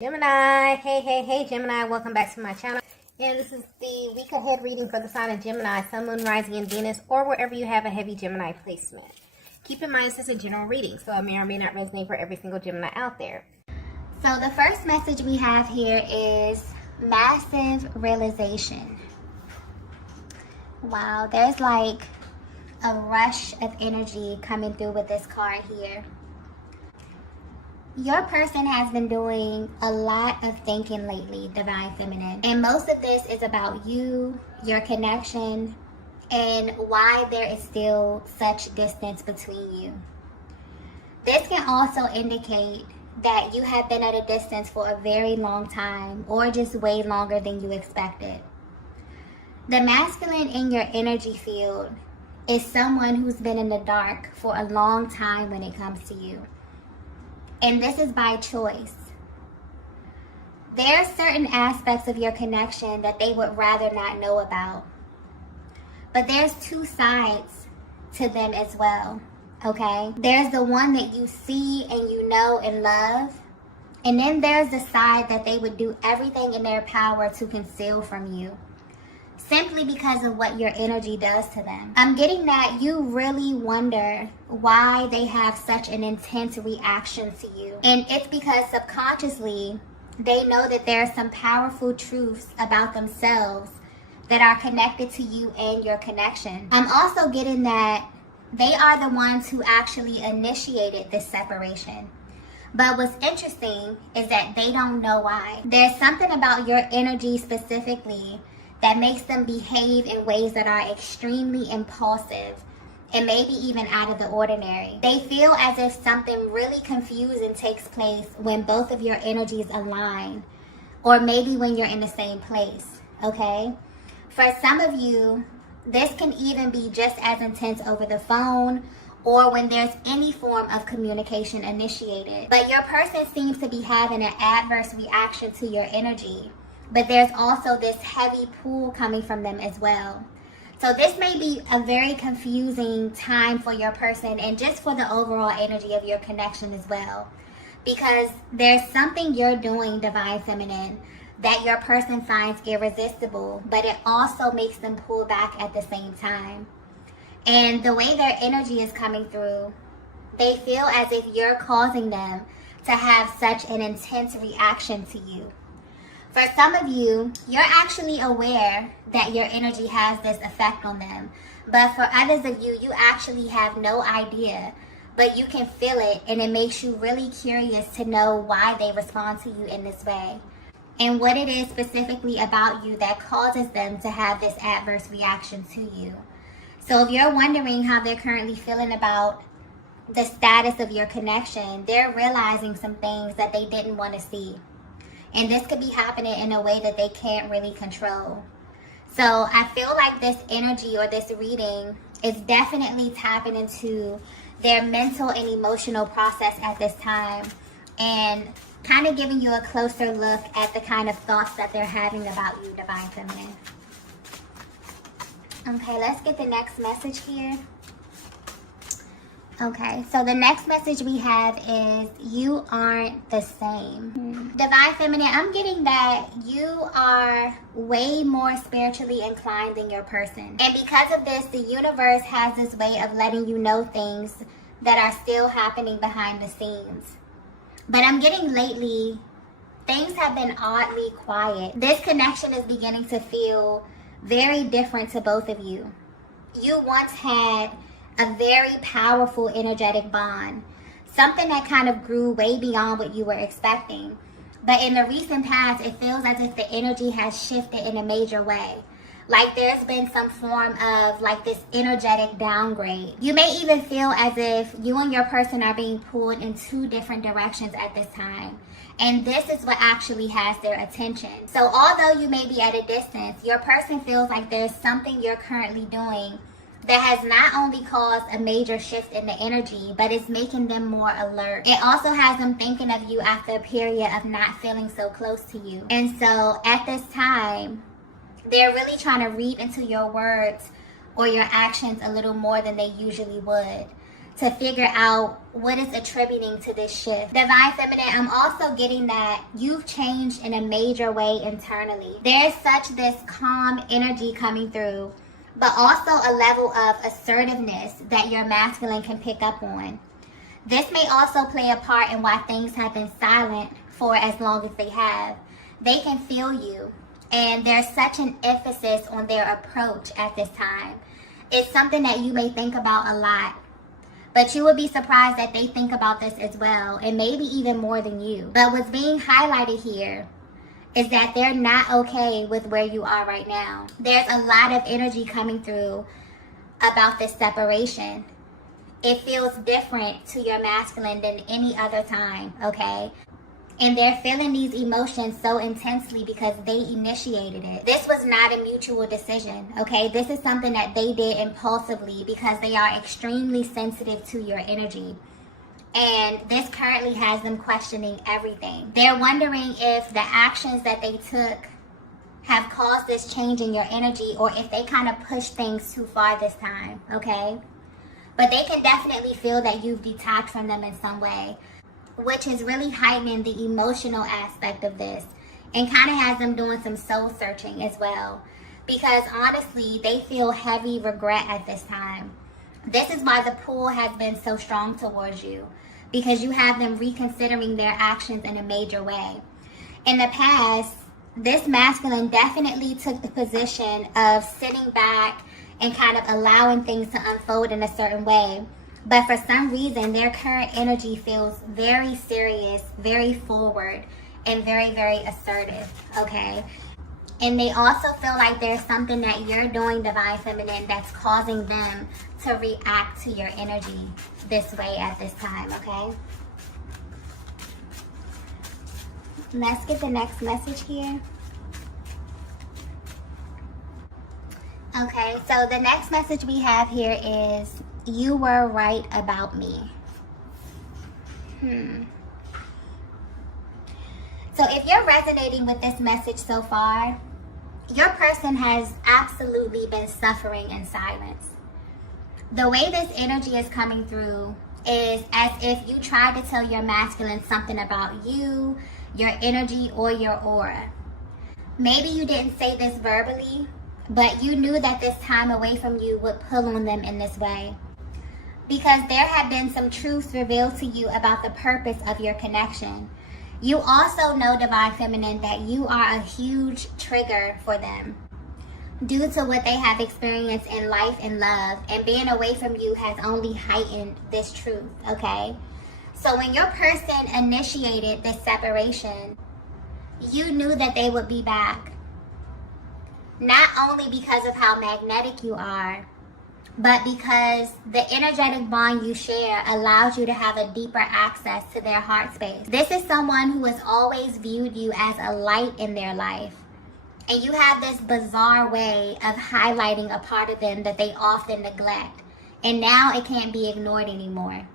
Gemini, hey Gemini, welcome back to my channel. And this is the week ahead reading for the sign of Gemini, Sun, Moon, Rising, and Venus, or wherever you have a heavy Gemini placement. Keep in mind this is a general reading, so it may or may not resonate for every single Gemini out there. So the first message we have here is massive realization. Wow, there's like a rush of energy coming through with this card here. Your person has been doing a lot of thinking lately, Divine Feminine. And most of this is about you, your connection, and why there is still such distance between you. This can also indicate that you have been at a distance for a very long time, or just way longer than you expected. The masculine in your energy field is someone who's been in the dark for a long time when it comes to you. And this is by choice. There are certain aspects of your connection that they would rather not know about. But there's two sides to them as well, okay? There's the one that you see and you know and love. And then there's the side that they would do everything in their power to conceal from you, simply because of what your energy does to them. I'm getting that you really wonder why they have such an intense reaction to you. And it's because subconsciously, they know that there are some powerful truths about themselves that are connected to you and your connection. I'm also getting that they are the ones who actually initiated this separation. But what's interesting is that they don't know why. There's something about your energy specifically that makes them behave in ways that are extremely impulsive and maybe even out of the ordinary. They feel as if something really confusing takes place when both of your energies align, or maybe when you're in the same place, okay? For some of you, this can even be just as intense over the phone or when there's any form of communication initiated. But your person seems to be having an adverse reaction to your energy. But there's also this heavy pull coming from them as well. So this may be a very confusing time for your person and just for the overall energy of your connection as well. Because there's something you're doing, Divine Feminine, that your person finds irresistible, but it also makes them pull back at the same time. And the way their energy is coming through, they feel as if you're causing them to have such an intense reaction to you. For some of you, you're actually aware that your energy has this effect on them. But for others of you, you actually have no idea. But you can feel it, and it makes you really curious to know why they respond to you in this way. And what it is specifically about you that causes them to have this adverse reaction to you. So if you're wondering how they're currently feeling about the status of your connection, they're realizing some things that they didn't want to see. And this could be happening in a way that they can't really control. So I feel like this energy or this reading is definitely tapping into their mental and emotional process at this time, and kind of giving you a closer look at the kind of thoughts that they're having about you, Divine Feminine. Okay, let's get the next message here. Okay, so the next message we have is you aren't the same. Divine Feminine, I'm getting that you are way more spiritually inclined than your person. And because of this, the universe has this way of letting you know things that are still happening behind the scenes. But I'm getting lately, things have been oddly quiet. This connection is beginning to feel very different to both of you. You once had a very powerful energetic bond, something that kind of grew way beyond what you were expecting. But in the recent past, it feels as if the energy has shifted in a major way. Like there's been some form of like this energetic downgrade. You may even feel as if you and your person are being pulled in two different directions at this time. And this is what actually has their attention. So although you may be at a distance, your person feels like there's something you're currently doing that has not only caused a major shift in the energy, but it's making them more alert. It also has them thinking of you after a period of not feeling so close to you. And so at this time, they're really trying to read into your words or your actions a little more than they usually would. to figure out what is attributing to this shift. Divine Feminine, I'm also getting that you've changed in a major way internally. There's such this calm energy coming through, but also a level of assertiveness that your masculine can pick up on. This may also play a part in why things have been silent for as long as they have. They can feel you, and there's such an emphasis on their approach at this time. It's something that you may think about a lot, but you will be surprised that they think about this as well, and maybe even more than you. But what's being highlighted here is that they're not okay with where you are right now. There's a lot of energy coming through about this separation. It feels different to your masculine than any other time, okay? And they're feeling these emotions so intensely because they initiated it. This was not a mutual decision, okay? This is something that they did impulsively because they are extremely sensitive to your energy. And this currently has them questioning everything. They're wondering if the actions that they took have caused this change in your energy, or if they kind of pushed things too far this time, okay? But they can definitely feel that you've detached from them in some way, which is really heightening the emotional aspect of this and kind of has them doing some soul searching as well. Because honestly, they feel heavy regret at this time. This is why the pull has been so strong towards you, because you have them reconsidering their actions in a major way. In the past, this masculine definitely took the position of sitting back and kind of allowing things to unfold in a certain way. But for some reason, their current energy feels very serious, very forward, and very, very assertive, okay? And they also feel like there's something that you're doing, Divine Feminine, that's causing them to react to your energy this way at this time, okay? Let's get the next message here. Okay, so the next message we have here is, you were right about me. So if you're resonating with this message so far, your person has absolutely been suffering in silence. The way this energy is coming through is as if you tried to tell your masculine something about you, your energy, or your aura. Maybe you didn't say this verbally, but you knew that this time away from you would pull on them in this way. Because there have been some truths revealed to you about the purpose of your connection. You also know, Divine Feminine, that you are a huge trigger for them due to what they have experienced in life and love, and being away from you has only heightened this truth, okay? So when your person initiated this separation, you knew that they would be back. Not only because of how magnetic you are, but because the energetic bond you share allows you to have a deeper access to their heart space. This is someone who has always viewed you as a light in their life. And you have this bizarre way of highlighting a part of them that they often neglect. And now it can't be ignored anymore,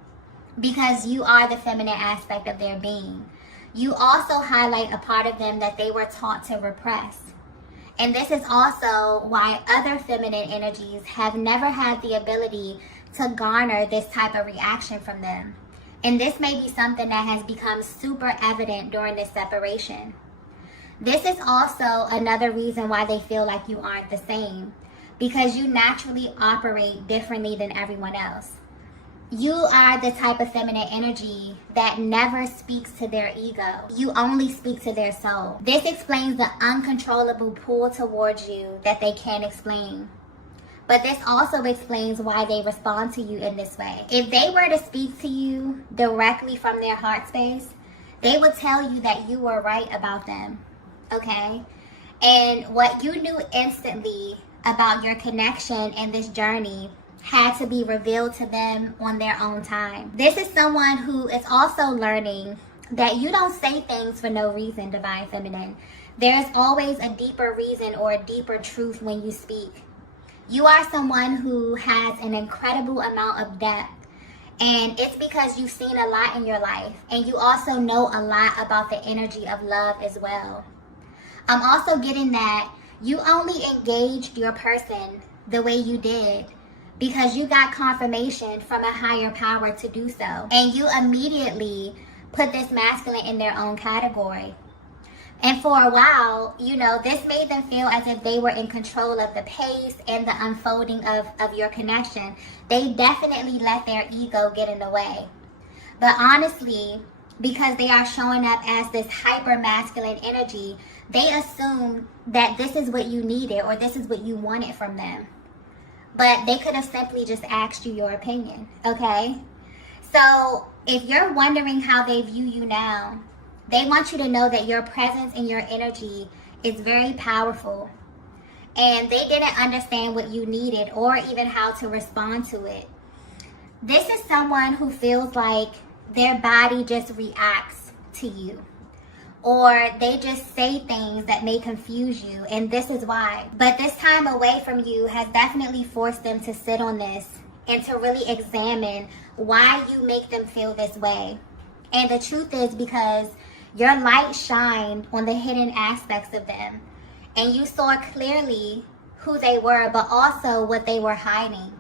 because you are the feminine aspect of their being. You also highlight a part of them that they were taught to repress. And this is also why other feminine energies have never had the ability to garner this type of reaction from them. And this may be something that has become super evident during this separation. This is also another reason why they feel like you aren't the same, because you naturally operate differently than everyone else. You are the type of feminine energy that never speaks to their ego. You only speak to their soul. This explains the uncontrollable pull towards you that they can't explain. But this also explains why they respond to you in this way. If they were to speak to you directly from their heart space, they would tell you that you were right about them, okay? And what you knew instantly about your connection and this journey had to be revealed to them on their own time. This is someone who is also learning that you don't say things for no reason, Divine Feminine. There's always a deeper reason or a deeper truth when you speak. You are someone who has an incredible amount of depth, and it's because you've seen a lot in your life, and you also know a lot about the energy of love as well. I'm also getting that you only engaged your person the way you did because you got confirmation from a higher power to do so. And you immediately put this masculine in their own category. And for a while, you know, this made them feel as if they were in control of the pace and the unfolding of your connection. They definitely let their ego get in the way. But honestly, because they are showing up as this hyper masculine energy, they assume that this is what you needed or this is what you wanted from them. But they could have simply just asked you your opinion, okay? So if you're wondering how they view you now, they want you to know that your presence and your energy is very powerful. And they didn't understand what you needed or even how to respond to it. This is someone who feels like their body just reacts to you. Or they just say things that may confuse you, and this is why. But this time away from you has definitely forced them to sit on this and to really examine why you make them feel this way. And the truth is because your light shined on the hidden aspects of them, and you saw clearly who they were, but also what they were hiding.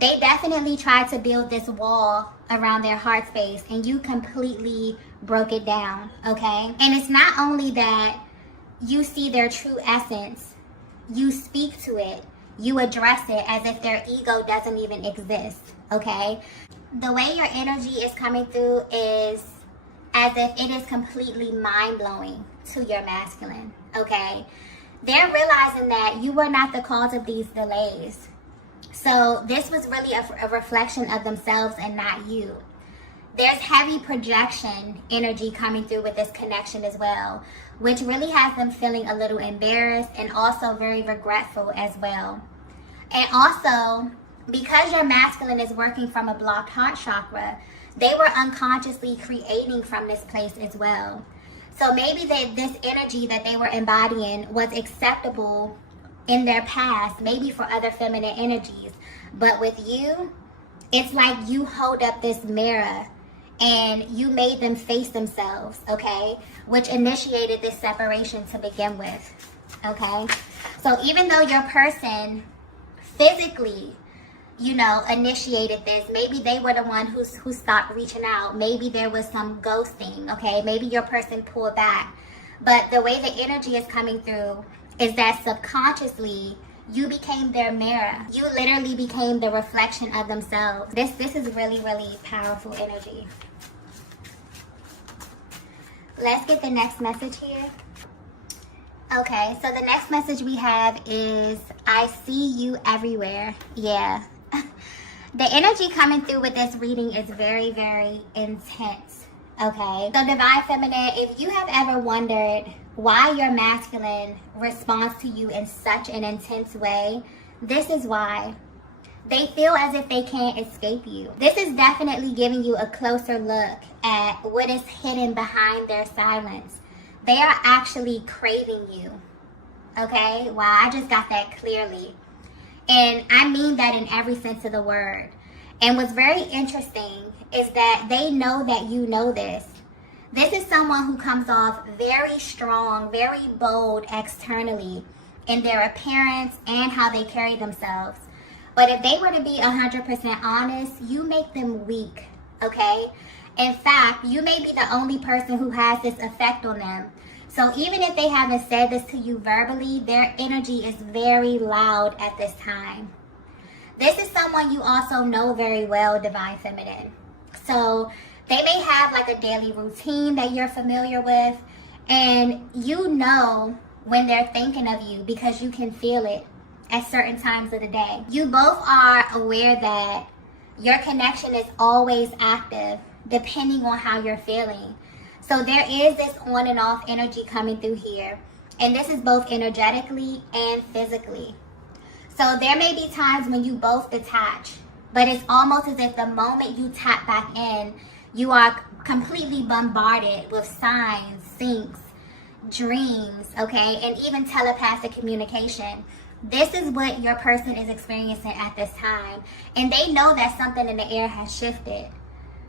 They definitely tried to build this wall around their heart space, and you completely broke it down, okay? And it's not only that you see their true essence, you speak to it, you address it as if their ego doesn't even exist, okay? The way your energy is coming through is as if it is completely mind-blowing to your masculine, okay? They're realizing that you were not the cause of these delays. So this was really a reflection of themselves and not you. There's heavy projection energy coming through with this connection as well, which really has them feeling a little embarrassed and also very regretful as well. And also, because your masculine is working from a blocked heart chakra, they were unconsciously creating from this place as well. So maybe this energy that they were embodying was acceptable in their past, maybe for other feminine energies. But with you, it's like you hold up this mirror and you made them face themselves, okay? Which initiated this separation to begin with, okay? So even though your person physically, you know, initiated this, maybe they were the one who stopped reaching out. Maybe there was some ghosting, okay? Maybe your person pulled back. But the way the energy is coming through is that subconsciously, you became their mirror. You literally became the reflection of themselves. This is really, really powerful energy. Let's get the next message here. Okay, so the next message we have is, I see you everywhere. Yeah. The energy coming through with this reading is very, very intense. Okay, so Divine Feminine, if you have ever wondered why your masculine responds to you in such an intense way, this is why. They feel as if they can't escape you. This is definitely giving you a closer look at what is hidden behind their silence. They are actually craving you. Okay, wow, I just got that clearly. And I mean that in every sense of the word. And what's very interesting is that they know that you know this. This is someone who comes off very strong, very bold externally in their appearance and how they carry themselves. But if they were to be 100% honest, you make them weak, okay? In fact, you may be the only person who has this effect on them. So even if they haven't said this to you verbally, their energy is very loud at this time. This is someone you also know very well, Divine Feminine. So they may have like a daily routine that you're familiar with, and you know when they're thinking of you because you can feel it at certain times of the day. You both are aware that your connection is always active depending on how you're feeling. So there is this on and off energy coming through here, and this is both energetically and physically. So there may be times when you both detach, but it's almost as if the moment you tap back in, you are completely bombarded with signs, syncs, dreams, okay, and even telepathic communication. This is what your person is experiencing at this time. And they know that something in the air has shifted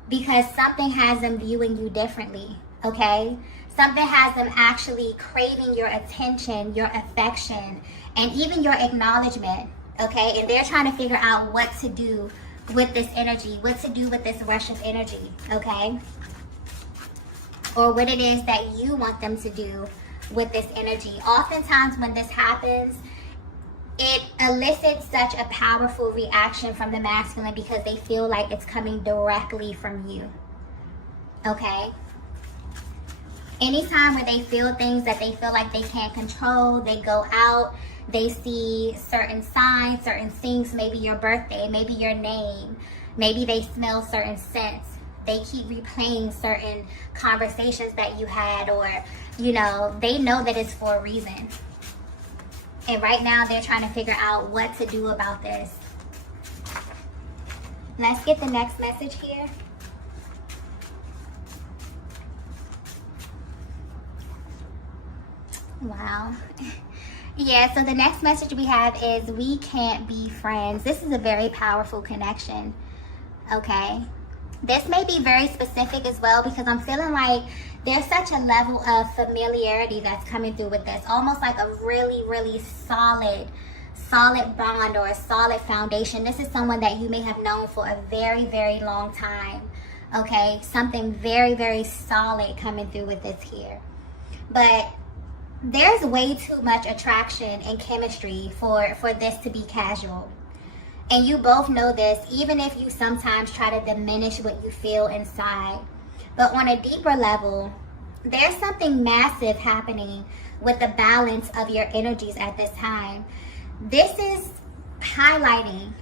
because something has them viewing you differently, okay? Something has them actually craving your attention, your affection, and even your acknowledgement. okay? And they're trying to figure out what to do with this energy, what to do with this rush of energy, okay? Or what it is that you want them to do with this energy. Oftentimes when this happens, it elicits such a powerful reaction from the masculine because they feel like it's coming directly from you, okay? Anytime where they feel things that they feel like they can't control, they go out, they see certain signs, certain things, maybe your birthday, maybe your name, maybe they smell certain scents. They keep replaying certain conversations that you had, or, you know, they know that it's for a reason. And right now they're trying to figure out what to do about this. Let's get the next message here. Wow. Yeah, so the next message we have is we can't be friends. This is a very powerful connection, okay? This may be very specific as well because I'm feeling like there's such a level of familiarity that's coming through with this. Almost like a really, really solid bond or a solid foundation. This is someone that you may have known for a very, very long time, okay? Something very, very solid coming through with this here. But there's way too much attraction and chemistry for this to be casual. And you both know this, even if you sometimes try to diminish what you feel inside. But on a deeper level, there's something massive happening with the balance of your energies at this time. This is highlighting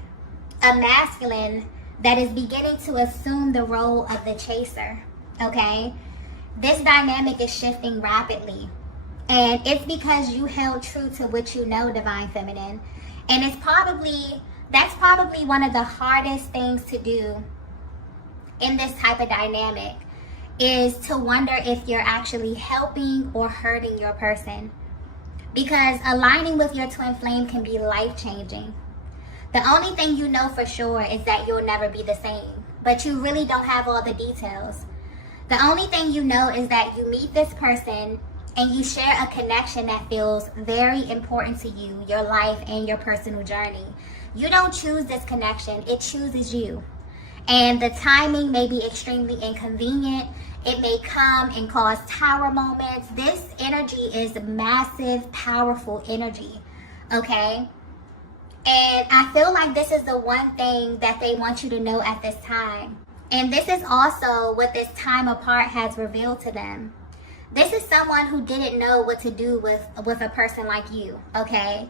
a masculine that is beginning to assume the role of the chaser, okay? This dynamic is shifting rapidly. And it's because you held true to what you know, Divine Feminine. And that's probably one of the hardest things to do in this type of dynamic, is to wonder if you're actually helping or hurting your person. Because aligning with your twin flame can be life-changing. The only thing you know for sure is that you'll never be the same, but you really don't have all the details. The only thing you know is that you meet this person and you share a connection that feels very important to you, your life, and your personal journey. You don't choose this connection, it chooses you. And the timing may be extremely inconvenient. It may come and cause tower moments. This energy is massive, powerful energy, okay? And I feel like this is the one thing that they want you to know at this time. And this is also what this time apart has revealed to them. This is someone who didn't know what to do with a person like you, okay?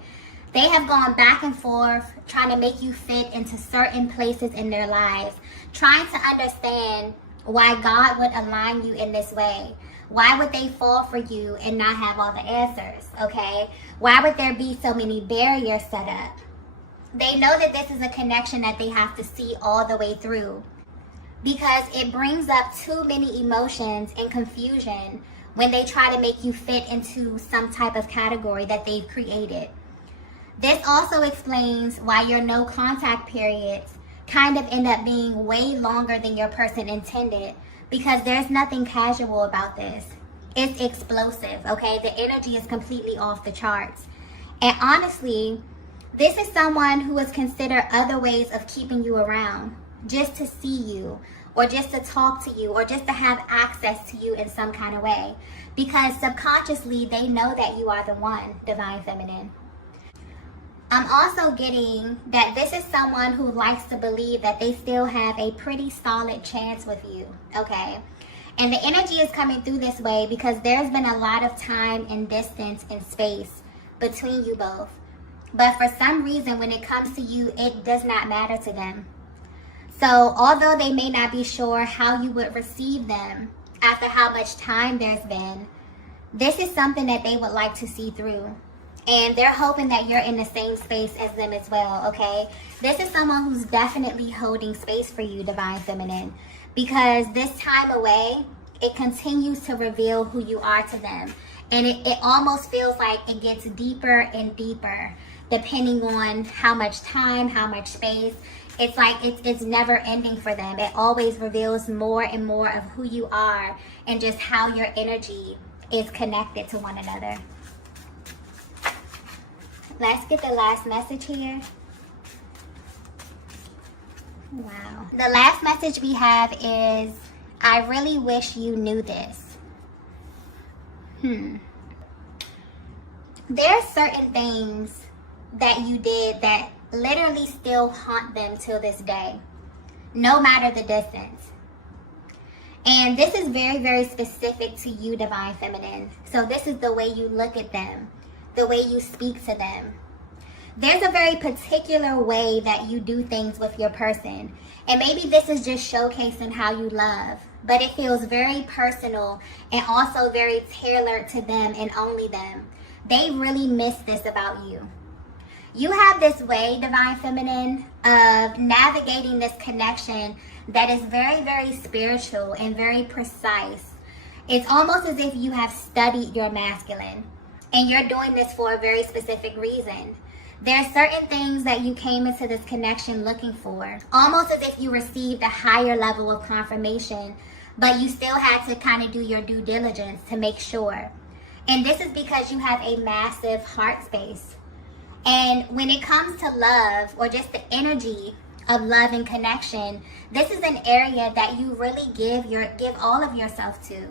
They have gone back and forth trying to make you fit into certain places in their lives, trying to understand why God would align you in this way. Why would they fall for you and not have all the answers, okay? Why would there be so many barriers set up? They know that this is a connection that they have to see all the way through because it brings up too many emotions and confusion when they try to make you fit into some type of category that they've created. This also explains why your no contact periods kind of end up being way longer than your person intended, because there's nothing casual about this. It's explosive, okay? The energy is completely off the charts. And honestly, this is someone who has considered other ways of keeping you around, just to see you, or just to talk to you, or just to have access to you in some kind of way. Because subconsciously, they know that you are the one, Divine Feminine. I'm also getting that this is someone who likes to believe that they still have a pretty solid chance with you, okay? And the energy is coming through this way because there's been a lot of time and distance and space between you both. But for some reason, when it comes to you, it does not matter to them. So although they may not be sure how you would receive them after how much time there's been, this is something that they would like to see through. And they're hoping that you're in the same space as them as well, okay? This is someone who's definitely holding space for you, Divine Feminine. Because this time away, it continues to reveal who you are to them. And it almost feels like it gets deeper and deeper, depending on how much time, how much space. It's like it's never ending for them. It always reveals more and more of who you are and just how your energy is connected to one another. Let's get the last message here. Wow. The last message we have is, I really wish you knew this. There are certain things that you did that literally still haunt them till this day, no matter the distance. And this is very, very specific to you, Divine Feminine. So this is the way you look at them, the way you speak to them. There's a very particular way that you do things with your person. And maybe this is just showcasing how you love, but it feels very personal and also very tailored to them and only them. They really miss this about you. You have this way, Divine Feminine, of navigating this connection that is very, very spiritual and very precise. It's almost as if you have studied your masculine and you're doing this for a very specific reason. There are certain things that you came into this connection looking for, almost as if you received a higher level of confirmation, but you still had to kind of do your due diligence to make sure. And this is because you have a massive heart space. And when it comes to love, or just the energy of love and connection, this is an area that you really give all of yourself to.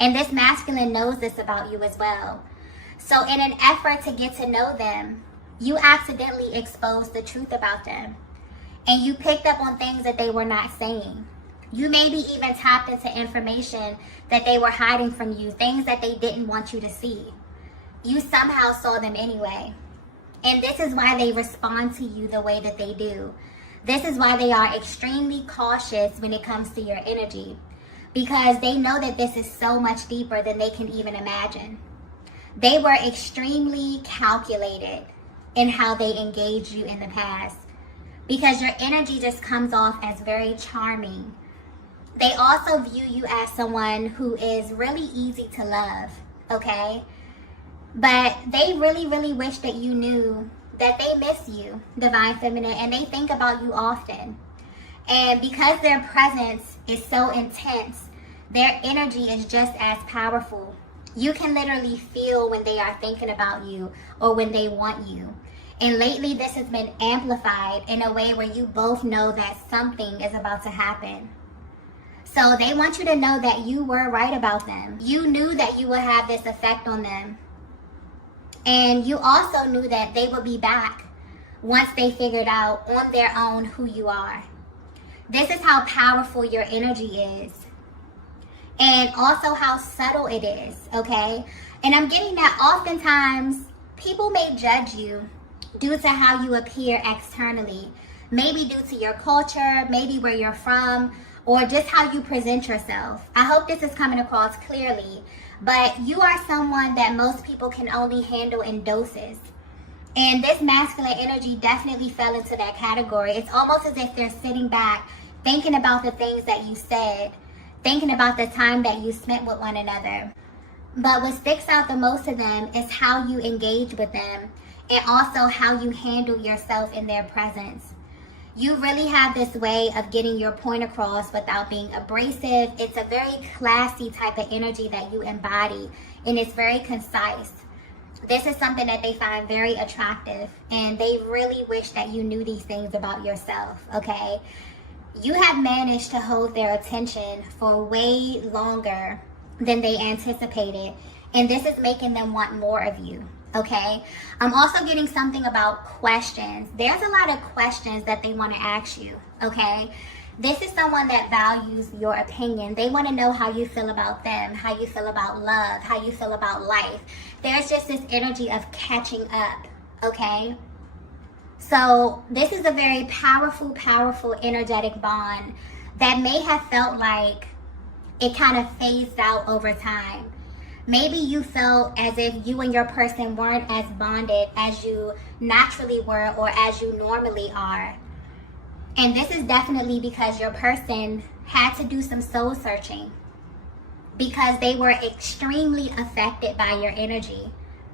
And this masculine knows this about you as well. So in an effort to get to know them, you accidentally exposed the truth about them. And you picked up on things that they were not saying. You maybe even tapped into information that they were hiding from you, things that they didn't want you to see. You somehow saw them anyway. And this is why they respond to you the way that they do. This is why they are extremely cautious when it comes to your energy, because they know that this is so much deeper than they can even imagine. They were extremely calculated in how they engaged you in the past, because your energy just comes off as very charming. They also view you as someone who is really easy to love, okay? But they really, really wish that you knew that they miss you, Divine Feminine, and they think about you often. And because their presence is so intense, their energy is just as powerful. You can literally feel when they are thinking about you or when they want you. And lately this has been amplified in a way where you both know that something is about to happen. So they want you to know that you were right about them. You knew that you would have this effect on them. And you also knew that they would be back once they figured out on their own who you are. This is how powerful your energy is. And also how subtle it is, okay? And I'm getting that oftentimes people may judge you due to how you appear externally. Maybe due to your culture, maybe where you're from, or just how you present yourself. I hope this is coming across clearly. But you are someone that most people can only handle in doses. And this masculine energy definitely fell into that category. It's almost as if they're sitting back, thinking about the things that you said, thinking about the time that you spent with one another. But what sticks out the most to them is how you engage with them, and also how you handle yourself in their presence. You really have this way of getting your point across without being abrasive. It's a very classy type of energy that you embody, and it's very concise. This is something that they find very attractive, and they really wish that you knew these things about yourself, okay? You have managed to hold their attention for way longer than they anticipated, and this is making them want more of you. Okay, I'm also getting something about questions. There's a lot of questions that they want to ask you, okay? This is someone that values your opinion. They want to know how you feel about them, how you feel about love, how you feel about life. There's just this energy of catching up, okay? So this is a very powerful, powerful energetic bond that may have felt like it kind of phased out over time. Maybe you felt as if you and your person weren't as bonded as you naturally were or as you normally are. And this is definitely because your person had to do some soul searching, because they were extremely affected by your energy,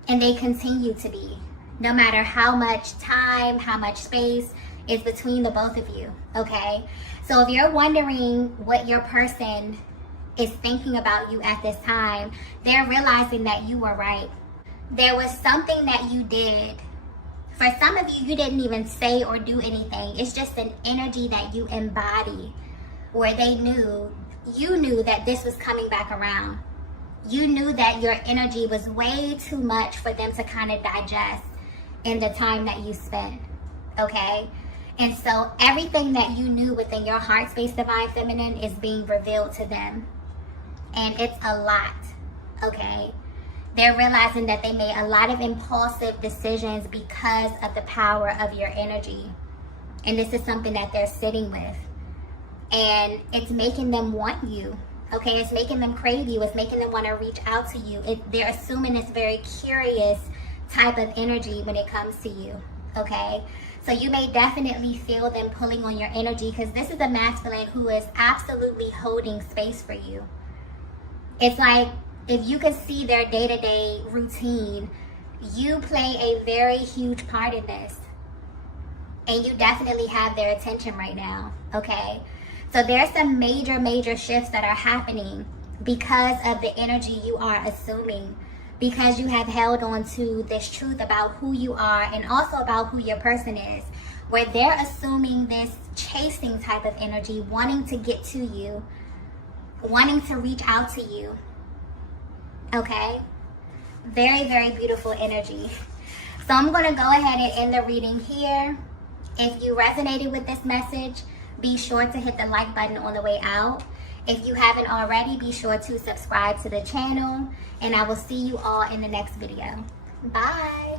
and they continue to be, no matter how much time, how much space is between the both of you, okay? So if you're wondering what your person is thinking about you at this time, they're realizing that you were right. There was something that you did For some of you, you didn't even say or do anything. It's just an energy that you embody where you knew that this was coming back around. You knew that your energy was way too much for them to kind of digest in the time that you spent, okay? And so everything that you knew within your heart space, Divine Feminine, is being revealed to them. And it's a lot, okay? They're realizing that they made a lot of impulsive decisions because of the power of your energy. And this is something that they're sitting with. And it's making them want you, okay? It's making them crave you. It's making them want to reach out to you. They're assuming this very curious type of energy when it comes to you, okay? So you may definitely feel them pulling on your energy because this is a masculine who is absolutely holding space for you. It's like, if you could see their day-to-day routine, you play a very huge part in this. And you definitely have their attention right now, okay? So there's some major, major shifts that are happening because of the energy you are assuming, because you have held on to this truth about who you are and also about who your person is, where they're assuming this chasing type of energy, wanting to get to you, wanting to reach out to you. Okay, very, very beautiful energy. So I'm going to go ahead and end the reading here. If you resonated with this message, be sure to hit the like button on the way out. If you haven't already, be sure to subscribe to the channel, and I will see you all in the next video. Bye.